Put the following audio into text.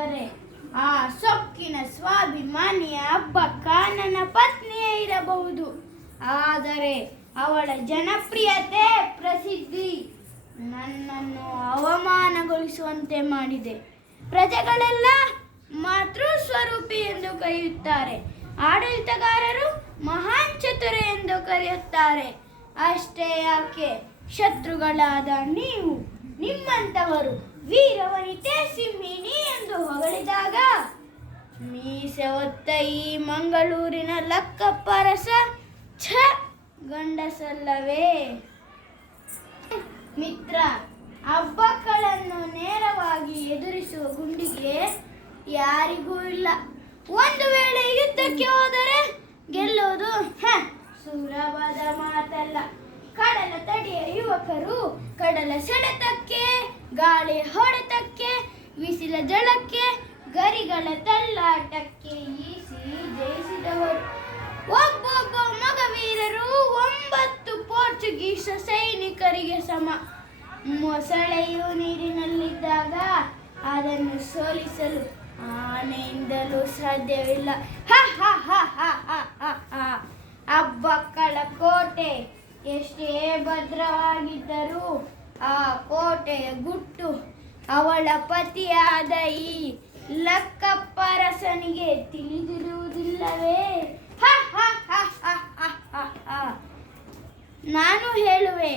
ಆಗಿದ್ದರೆ ಆ ಸೊಕ್ಕಿನ ಸ್ವಾಭಿಮಾನಿಯ ಹಬ್ಬ ಕಾನನ ಪತ್ನಿಯೇ ಇರಬಹುದು. ಆದರೆ ಅವಳ ಜನಪ್ರಿಯತೆ ಪ್ರಸಿದ್ಧಿ ನನ್ನನ್ನು ಅವಮಾನಗೊಳಿಸುವಂತೆ ಮಾಡಿದೆ. ಪ್ರಜೆಗಳೆಲ್ಲ ಮಾತೃ ಸ್ವರೂಪಿ ಎಂದು ಕರೆಯುತ್ತಾರೆ, ಆಡಳಿತಗಾರರು ಮಹಾನ್ ಚತುರ ಎಂದು ಕರೆಯುತ್ತಾರೆ. ಅಷ್ಟೇ ಯಾಕೆ, ಶತ್ರುಗಳಾದ ನೀವು ನಿಮ್ಮಂಥವರು ವೀರವನಿತೆ ಸಿಂಹಿಣಿ ಎಂದು ಹೊಗಳಿದಾಗ ಮೀಸೆ ಹೊತ್ತ ಈ ಮಂಗಳೂರಿನ ಲಕ್ಕಪ್ಪ ರಸ ಛ ಗಂಡಸಲ್ಲವೇ? ಮಿತ್ರ, ಹಬ್ಬಗಳನ್ನು ನೇರವಾಗಿ ಎದುರಿಸುವ ಗುಂಡಿಗೆ ಯಾರಿಗೂ ಇಲ್ಲ. ಒಂದು ವೇಳೆ ಯುದ್ಧಕ್ಕೆ ಹೋದರೆ ಗೆಲ್ಲುವುದು ಸುಲಭದ ಮಾತಲ್ಲ. ಕಡಲ ತಡಿಯ ಯುವಕರು ಕಡಲ ಸೆಳೆತಕ್ಕೆ, ಗಾಳಿ ಹೊಡೆತಕ್ಕೆ, ಬಿಸಿಲ ಜಳಕ್ಕೆ, ಗರಿಗಳ ತಳ್ಳಾಟಕ್ಕೆ ಈಸಿ ಜಯಿಸಿದವರು. ಒಬ್ಬೊಬ್ಬ ಮಗವೀರರು 9 ಪೋರ್ಚುಗೀಸ್ ಸೈನಿಕರಿಗೆ ಸಮ. ಮೊಸಳೆಯು ನೀರಿನಲ್ಲಿದ್ದಾಗ ಅದನ್ನು ಸೋಲಿಸಲು ಆನೆಯಿಂದಲೂ ಸಾಧ್ಯವಿಲ್ಲ. ಹಬ್ಬಕ್ಕಳ ಕೋಟೆ ಎಷ್ಟೇ ಭದ್ರವಾಗಿದ್ದರೂ ಆ ಕೋಟೆಯ ಗುಟ್ಟು ಅವಳ ಪತಿಯಾದ ಈ ಲಕ್ಕಪ್ಪರಸನಿಗೆ ತಿಳಿದಿರುವುದಿಲ್ಲವೇ? ನಾನು ಹೇಳುವೆ,